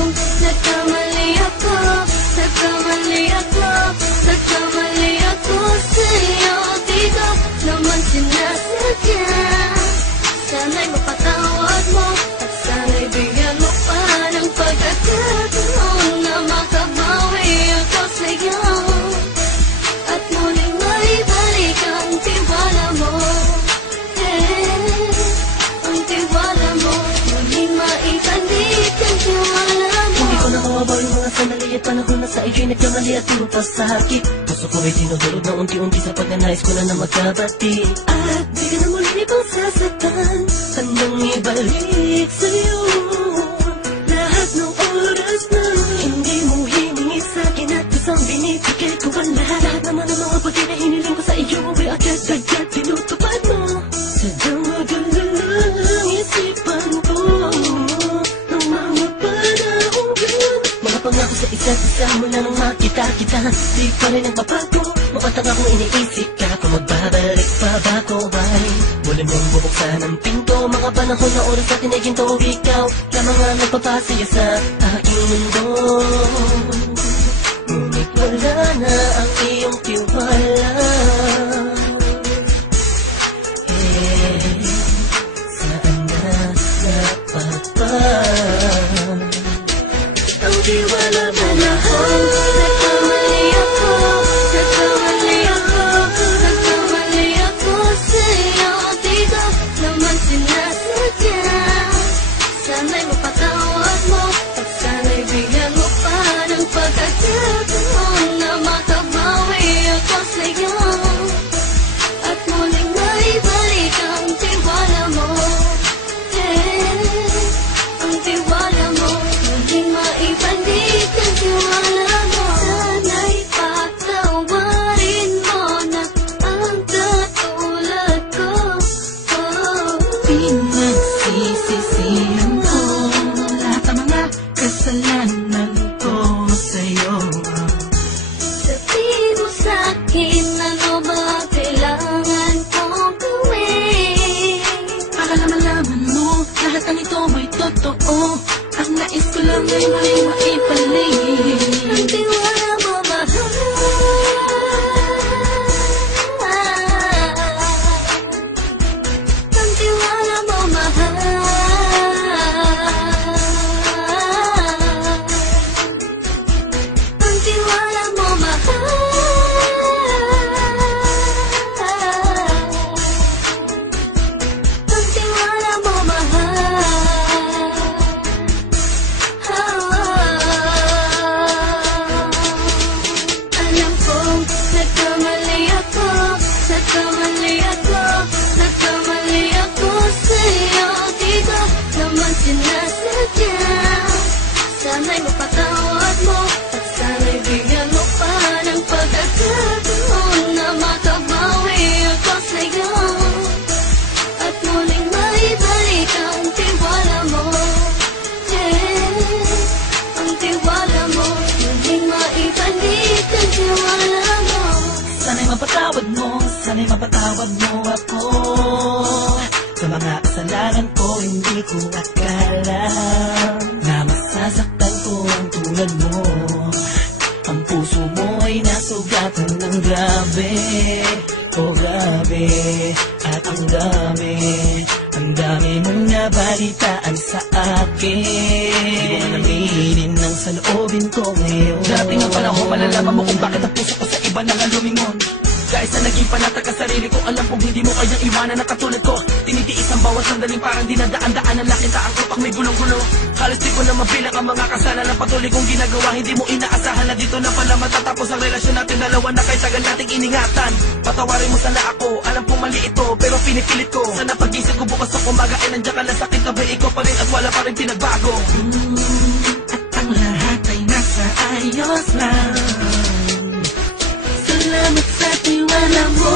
kong nagkamali ako, nagkamali ako, nagkamali ako sa'yo. Di ko naman sinasadya. Sana'y mapatawad mo at sana'y bigyan mo pa ng pagkakataon na makabawi ako sa'yo. At muling maibalik ang tiwala mo. Ang tiwala mo, muling maibalik ang tiwala mo. Hindi ko na mawabaw yung mga sandali at panahon na sa iyo'y nagkamali at turo pa sa sakit. Puso ko ay dinudulog na unti-unti sa pagnanais ko na magkabati. At di ka na muli pang sasaktan, handang ibalik sa'yo lahat ng oras na hindi mo hiningi sa'kin at kusang binibigay ko ang lahat. Lahat naman ang mga bagay na hiniling ko sa iyo ay agad-agad tinutupad mo. Sadyang maganda ang isipan ko ng mga panahon yun. Mga pangako sa isa't isa mula nang makita kita, di pa rin nagbabago. Mapatang akong iniisip ka kung magbabalik pa ba ko ay muli mong bubuksan ang pinto. Mga panahon na oras natin ay ginto, ikaw lamang ang nagpapasaya sa aking mundo. Ngunit wala na ang iyong tiwala. Saan na napapa ang tiwala mo na Nagkamali ako, nagkamali ako, nagkamali ako sa'yo. Di ko naman sinasadya. Sana'y mapatawad mo at sana'y bigyan mo pa ng pagkakataon na makabawi ako sa'yo. At muling maibalik ang tiwala mo. Ang tiwala mo, muling maibalik ang tiwala mo. Sana'y patawarin mo na ang katulad ko. Pinagsisisihan ko lahat ng mga kasalanan ko sa'yo. Sabihin mo sa'kin ano ba kailangan kong gawin Para na malaman mo lahat ng ito ay totoo. Ang nais ko lang ay maibalik ang tiwala mo, mahal. Ang tiwala mo, mahal. Ang tiwala mo, mahal. Ang tiwala mo, mahal. Alam kong nagkamali ako, nagkamali ako, nagkamali ako sa'yo. Di ko naman sinasadya. Sana'y mapatawad mo at sana'y bigyan mo pa ng pagkakataon na makabawi ako sa'yo. At muling maibalik ang tiwala mo. Ang tiwala mo, muling maibalik ang tiwala mo. Sana'y mapatawad mo, sana'y mapatawad mo ako sa mga kasalanan ko. Hindi ko akala na masasaktan ko ang tulad mo. Ang puso mo ay nasugatan ng grabe, oh grabe. At ang dami mong nabalitaan sa akin. Di mo naminin ng saloobin ko ngayon. Darating ang panahon, malalaman mo kung bakit ang puso ko sa iba nang lumingon. Dahil sa naging panatag ka sarili ko, alam kong hindi mo kayang iwanan na katulad ko. Tinitiis ang bawat sandaling parang dinadaan-daan ang lakita ang utak may gulong-gulo. Halos di ko na mabilang ang mga kasalanan patuloy kong ginagawa. Hindi mo inaasahan na dito na pala matatapos ang relasyon natin dalawa na kahit tagal nating iningatan. Patawarin mo sana ako, alam kong mali ito pero pinipilit ko. Sana pag-isip ko bukas sa umaga ay nandiyan ka lang sa akin, tabi ikaw pa rin at wala pa rin pinagbago. At ang lahat ay nasa ayos lang. Salamat sa tiwala mo.